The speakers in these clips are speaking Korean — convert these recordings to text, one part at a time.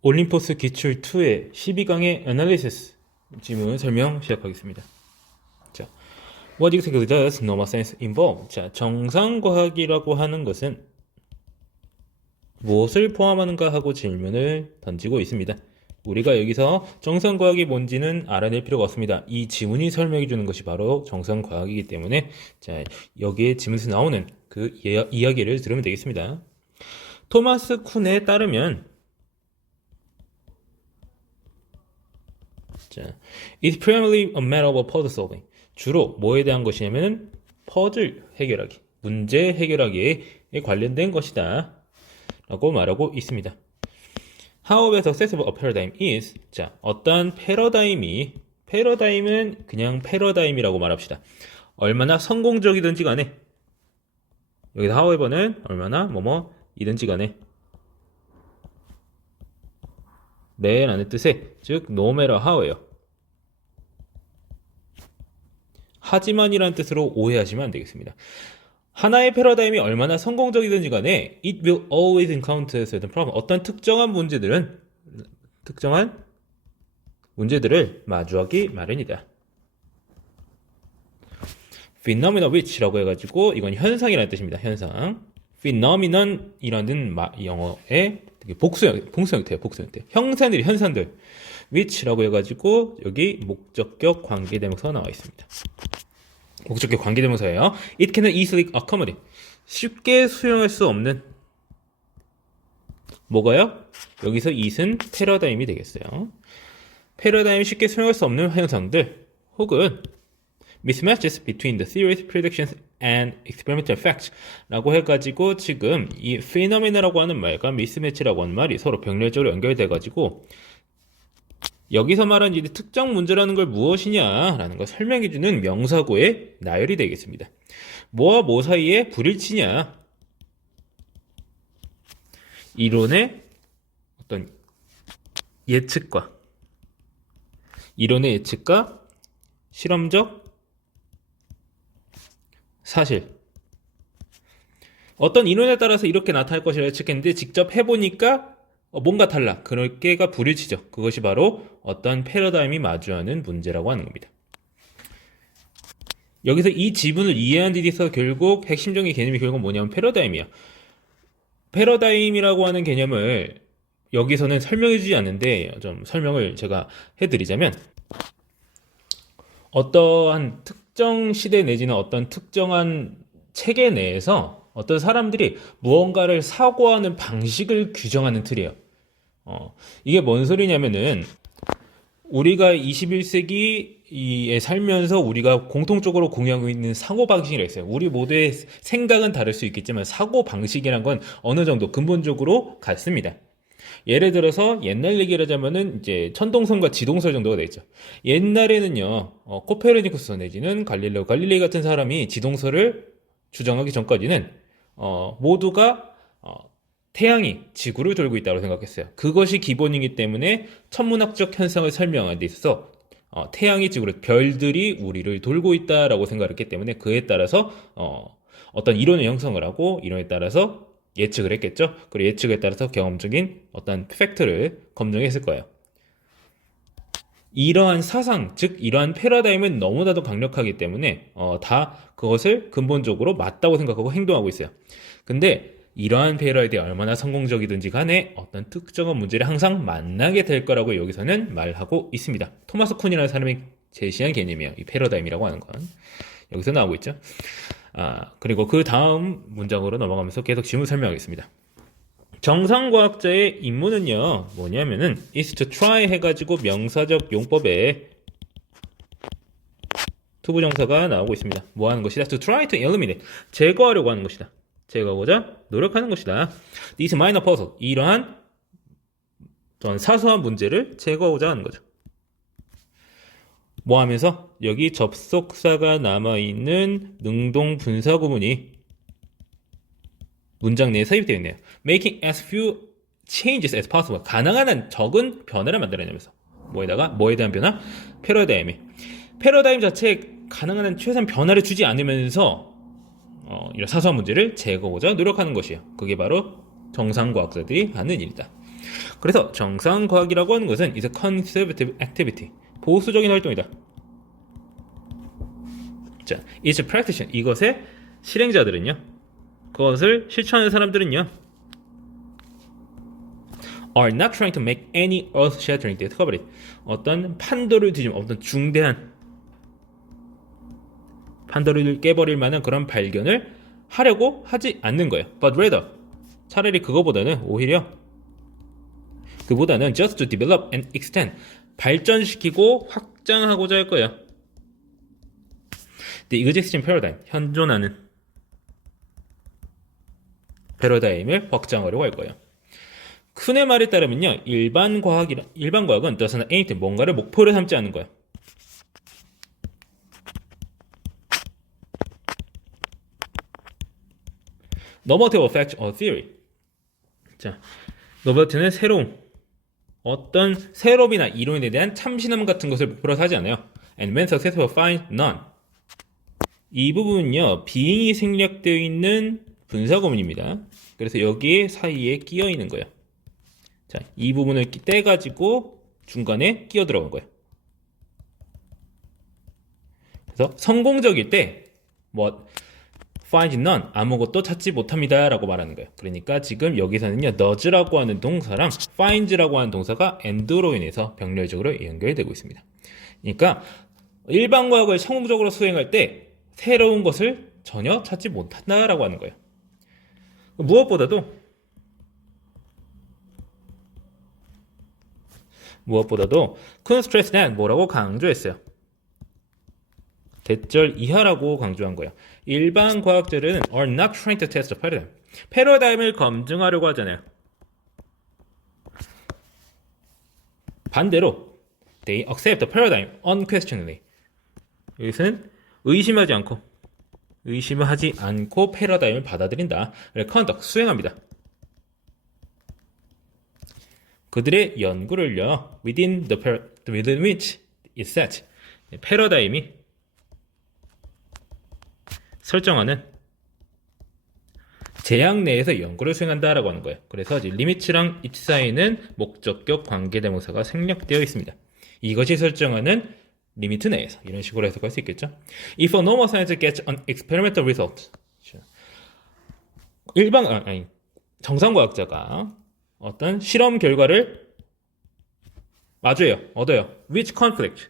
올림포스 기출 2의 12강의 애널리시스 지문 설명 시작하겠습니다. 자, What exactly does normal sense involve? 자, 정상과학이라고 하는 것은 무엇을 포함하는가 하고 질문을 던지고 있습니다. 우리가 여기서 정상과학이 뭔지는 알아낼 필요가 없습니다. 이 지문이 설명해 주는 것이 바로 정상과학이기 때문에 자, 여기에 지문에서 나오는 그 이야기를 들으면 되겠습니다. 토마스 쿤에 따르면 자, It's primarily a matter of puzzle solving. 주로 뭐에 대한 것이냐면 퍼즐 해결하기, 문제 해결하기에 관련된 것이다 라고 말하고 있습니다. However successful a paradigm is 자, 어떠한 패러다임은 그냥 패러다임이라고 말합시다. 얼마나 성공적이든지 간에 여기서 however는 얼마나 뭐뭐이든지 간에 라는 뜻의 즉 no matter how예요. 하지만이라는 뜻으로 오해하시면 안 되겠습니다. 하나의 패러다임이 얼마나 성공적이든지 간에 it will always encounter certain problem. 어떤 특정한 문제들을 마주하기 마련이다. phenomenon which라고 해가지고 이건 현상이라는 뜻입니다. 현상. phenomenon이라는 영어의 복수 형태예요. 복수 형태. 현상들. which라고 해가지고 여기 목적격 관계대명사가 나와 있습니다. 목적격 관계대명사예요. It cannot easily accommodate. 쉽게 수용할 수 없는 뭐가요? 여기서 it은 패러다임이 되겠어요. 패러다임이 쉽게 수용할 수 없는 현상들 혹은 mismatches between the theories, predictions, and experimental facts 라고 해가지고 지금 이 phenomenal이라고 하는 말과 mismatch라고 하는 말이 서로 병렬적으로 연결돼가지고 여기서 말하는 이 특정 문제라는 걸 무엇이냐라는 걸 설명해주는 명사구의 나열이 되겠습니다. 뭐와 뭐 사이에 불일치냐? 이론의 어떤 이론의 예측과 실험적 사실. 어떤 이론에 따라서 이렇게 나타날 것이라 예측했는데 직접 해보니까 뭔가 달라. 그럴 게가 불일치죠. 그것이 바로 어떤 패러다임이 마주하는 문제라고 하는 겁니다. 여기서 이 지분을 이해한 데 있어서 결국 핵심적인 개념이 결국 뭐냐면 패러다임이야. 패러다임이라고 하는 개념을 여기서는 설명해주지 않는데 좀 설명을 제가 해드리자면 어떠한 특정 시대 내지는 어떤 특정한 체계 내에서 어떤 사람들이 무언가를 사고하는 방식을 규정하는 틀이에요. 이게 뭔 소리냐면은 우리가 21세기에 살면서 우리가 공통적으로 공유하고 있는 사고방식이 있어요. 우리 모두의 생각은 다를 수 있겠지만 사고방식이란 건 어느 정도 근본적으로 같습니다. 예를 들어서 옛날 얘기를 하자면은 이제 천동설과 지동설 정도가 되겠죠. 옛날에는요, 코페르니쿠스 내지는 갈릴레오 갈릴레이 같은 사람이 지동설을 주장하기 전까지는 모두가 태양이 지구를 돌고 있다고 생각했어요. 그것이 기본이기 때문에 천문학적 현상을 설명하는 데 있어서 태양이 지구를 별들이 우리를 돌고 있다라고 생각했기 때문에 그에 따라서 어떤 이론을 형성을 하고 이론에 따라서 예측을 했겠죠. 그리고 예측에 따라서 경험적인 어떤 팩트를 검증했을 거예요. 이러한 사상, 즉 이러한 패러다임은 너무나도 강력하기 때문에 다 그것을 근본적으로 맞다고 생각하고 행동하고 있어요. 근데 이러한 패러다임이 얼마나 성공적이든지 간에 어떤 특정한 문제를 항상 만나게 될 거라고 여기서는 말하고 있습니다. 토마스 쿤이라는 사람이 제시한 개념이에요. 이 패러다임이라고 하는 건. 여기서 나오고 있죠. 그리고 그 다음 문장으로 넘어가면서 계속 질문 설명하겠습니다. 정상과학자의 임무는요, 뭐냐면은 is to try 해가지고 명사적 용법에 투부정사가 나오고 있습니다. 뭐 하는 것이다? To try to eliminate. 제거하려고 하는 것이다. 제거하고자 노력하는 것이다. These minor puzzle. 이러한 사소한 문제를 제거하고자 하는 거죠. 뭐 하면서 여기 접속사가 남아있는 능동 분사 구문이 문장 내에 삽입되어 있네요. Making as few changes as possible. 가능한 한 적은 변화를 만들어내면서 뭐에 대한 변화? 패러다임 자체에 가능한 한 최소한 변화를 주지 않으면서 이런 사소한 문제를 제거하고자 노력하는 것이에요. 그게 바로 정상과학자들이 하는 일이다. 그래서 정상과학이라고 하는 것은 is a conservative activity. 보수적인 활동이다. 자, its practitioner. 이것의 실행자들은요. 그것을 실천하는 사람들은요. are not trying to make any earth-shattering discovery. 어떤 판도를 뒤집은 어떤 중대한 판도를 깨버릴 만한 그런 발견을 하려고 하지 않는 거예요. But rather, 차라리 그거보다는 오히려 그보다는 just to develop and extend, 발전시키고 확장하고자 할 거예요. The existing paradigm, 현존하는 패러다임을 확장하려고 할 거예요. 쿤의 말에 따르면요, 일반 과학은 does not aim to 뭔가를 목표로 삼지 않는 거예요. Normative fact or theory. 자, 노버트는 새로운 어떤 새롭이나 이론에 대한 참신함 같은 것을 목표로 하지 않아요. And when successful find none. 이 부분은요, 비행이 생략되어 있는 분사구문입니다. 그래서 여기에 사이에 끼어 있는 거예요. 자, 이 부분을 떼가지고 중간에 끼어 들어간 거예요. 그래서 성공적일 때 find none, 아무것도 찾지 못합니다 라고 말하는 거예요. 그러니까 지금 여기서는요, does라고 하는 동사랑 finds라고 하는 동사가 and로 인해서 병렬적으로 연결되고 있습니다. 그러니까 일반 과학을 성공적으로 수행할 때 새로운 것을 전혀 찾지 못한다라고 하는 거예요. 무엇보다도 큰 스트레스 난 뭐라고 강조했어요. 대절 이하라고 강조한 거예요. 일반 과학자들은 are not trying to test the paradigm. 패러다임을 검증하려고 하잖아요. 반대로 they accept the paradigm unquestioningly. 여기서는 의심하지 않고 패러다임을 받아들인다. conduct, 수행합니다. 그들의 연구를요, within which is set. 패러다임이 설정하는 제약 내에서 연구를 수행한다라고 하는 거예요. 그래서 리미츠랑 it 사이에는 목적격 관계대명사가 생략되어 있습니다. 이것이 설정하는 리미트 내에서 이런 식으로 해석할 수 있겠죠. If a normal scientist gets an experimental result, 정상과학자가 어떤 실험 결과를 얻어요. Which conflict?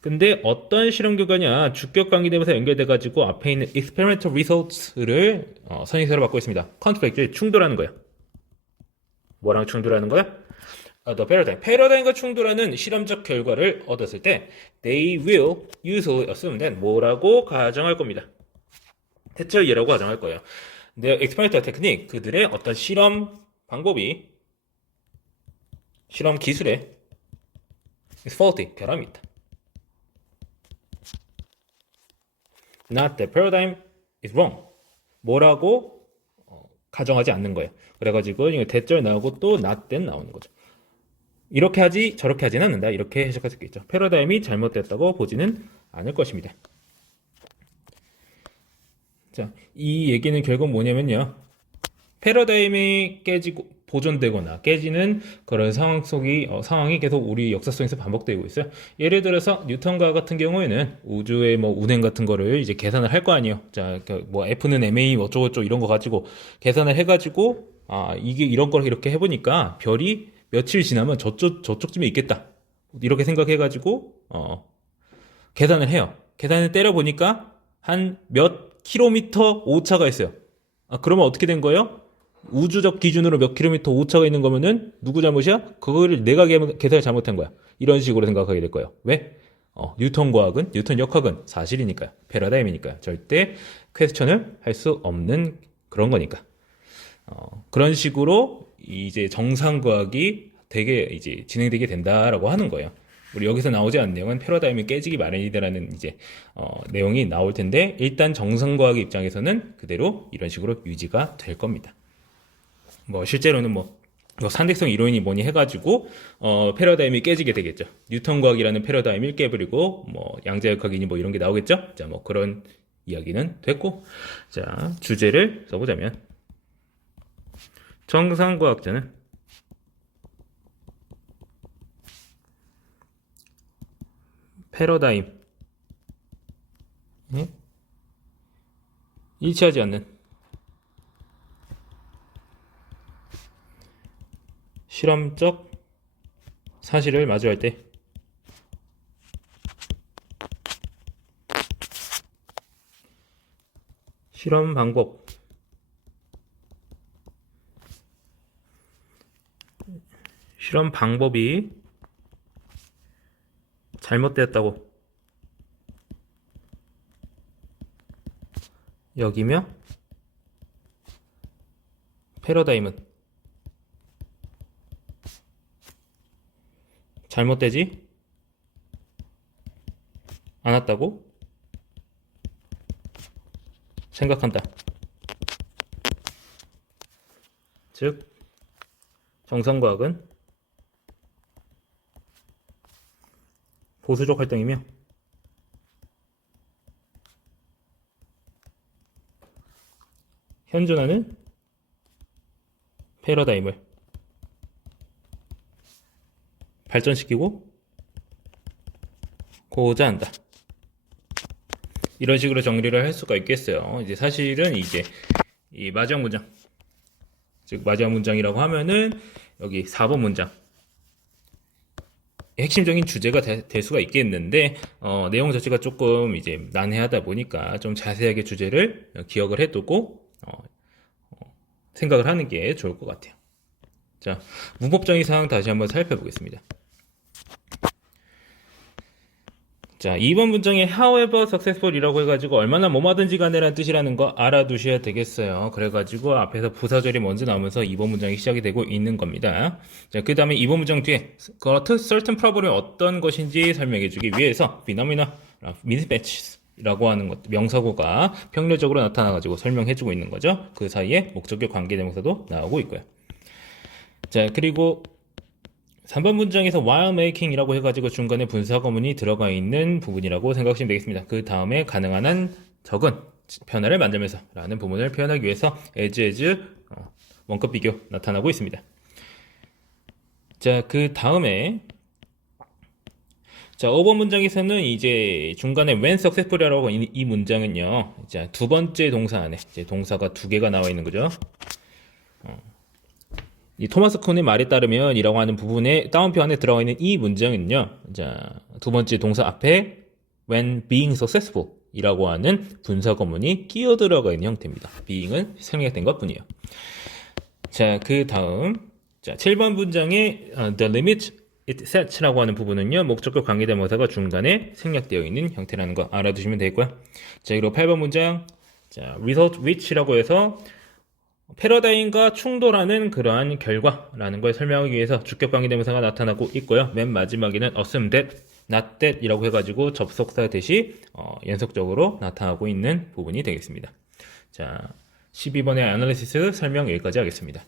근데 어떤 실험 결과냐, 주격 관계대명사 연결돼가지고 앞에 있는 experimental results를 선행사로 받고 있습니다. conflict, 충돌하는 거예요. 뭐랑 충돌하는 거야? The paradigm. 패러다임과 충돌하는 실험적 결과를 얻었을 때 they will usually assume that 뭐라고 가정할 겁니다. 대처 예라고 가정할 거예요. Their experimental technique, 그들의 어떤 실험 방법이, 실험 기술에 is faulty, 결함이 있다. Not the paradigm is wrong. 뭐라고 가정하지 않는 거예요. 그래가지고 대절 나오고 또 not then 나오는 거죠. 이렇게 하지 저렇게 하지는 않는다. 이렇게 해석할 수 있겠죠. 패러다임이 잘못됐다고 보지는 않을 것입니다. 자, 이 얘기는 결국 뭐냐면요. 패러다임이 깨지고 보존되거나 깨지는 그런 상황이 계속 우리 역사 속에서 반복되고 있어요. 예를 들어서 뉴턴과 같은 경우에는 우주의 운행 같은 거를 이제 계산을 할 거 아니에요. 자, F는 ma 어쩌고저쩌고 이런 거 가지고 계산을 해가지고 이게 이런 걸 이렇게 해보니까 별이 며칠 지나면 저쪽쯤에 있겠다. 이렇게 생각해가지고 계산을 해요. 계산을 때려보니까 한 몇 킬로미터 오차가 있어요. 그러면 어떻게 된 거예요? 우주적 기준으로 몇 킬로미터 오차가 있는 거면은 누구 잘못이야? 그거를 내가 계산을 잘못한 거야. 이런 식으로 생각하게 될 거예요. 왜? 뉴턴 역학은 사실이니까요. 패러다임이니까요. 절대 퀘스천을 할 수 없는 그런 거니까. 그런 식으로 이제 정상과학이 되게 이제 진행되게 된다라고 하는 거예요. 우리 여기서 나오지 않는 내용은 패러다임이 깨지기 마련이다라는 이제 내용이 나올 텐데, 일단 정상과학의 입장에서는 그대로 이런 식으로 유지가 될 겁니다. 실제로는 산택성 이론이 뭐니 해가지고 패러다임이 깨지게 되겠죠. 뉴턴 과학이라는 패러다임을 깨버리고 양자역학이니 이런 게 나오겠죠. 자, 그런 이야기는 됐고, 자, 주제를 써보자면 정상과학자는 패러다임. 예? 일치하지 않는 실험적 사실을 마주할 때 실험 방법, 실험 방법이 잘못되었다고 여기며 패러다임은 잘못되지 않았다고 생각한다. 즉, 정상과학은 보수적 활동이며 현존하는 패러다임을 발전시키고 고자 한다. 이런 식으로 정리를 할 수가 있겠어요. 이제 사실은 이제 이 마지막 문장, 즉 마지막 문장이라고 하면은 여기 4번 문장 핵심적인 주제가 될 수가 있겠는데 내용 자체가 조금 이제 난해하다 보니까 좀 자세하게 주제를 기억을 해두고 생각을 하는 게 좋을 것 같아요. 자, 문법적인 사항 다시 한번 살펴보겠습니다. 자, 2번 문장에 however successful이라고 해가지고 얼마나 뭐하든지 간에라는 뜻이라는 거 알아두셔야 되겠어요. 그래가지고 앞에서 부사절이 먼저 나오면서 2번 문장이 시작이 되고 있는 겁니다. 자, 그 다음에 2번 문장 뒤에 certain problem이 어떤 것인지 설명해주기 위해서 phenomena, mismatches 라고 하는 것, 명사구가 평례적으로 나타나가지고 설명해주고 있는 거죠. 그 사이에 목적격 관계대명사도 나오고 있고요. 자, 그리고 3번 문장에서 while making 이라고 해가지고 중간에 분사구문이 들어가 있는 부분이라고 생각하시면 되겠습니다. 그 다음에 가능한 한 적은 변화를 만들면서 라는 부분을 표현하기 위해서 as 원급 비교 나타나고 있습니다. 자, 그 다음에 자, 5번 문장에서는 이제 중간에 when successful이라고 이 문장은요. 자, 두 번째 동사 안에 이제 동사가 두 개가 나와 있는 거죠. 이 토마스 쿤의 말에 따르면 이라고 하는 부분에 따옴표 안에 들어가 있는 이 문장은요. 자, 두 번째 동사 앞에 when being successful 이라고 하는 분사구문이 끼어 들어가 있는 형태입니다. being은 생략된 것뿐이에요. 자, 그 다음 자, 7번 문장에 the limit it sets라고 하는 부분은요. 목적격 관계대명사가 중간에 생략되어 있는 형태라는 거 알아두시면 되겠고요. 자, 그리고 8번 문장 자, result which라고 해서 패러다임과 충돌하는 그러한 결과라는 걸 설명하기 위해서 주격 관계대명사가 나타나고 있고요. 맨 마지막에는 assume that, not that 이라고 해가지고 접속사 대시 연속적으로 나타나고 있는 부분이 되겠습니다. 자, 12번의 아날리시스 설명 여기까지 하겠습니다.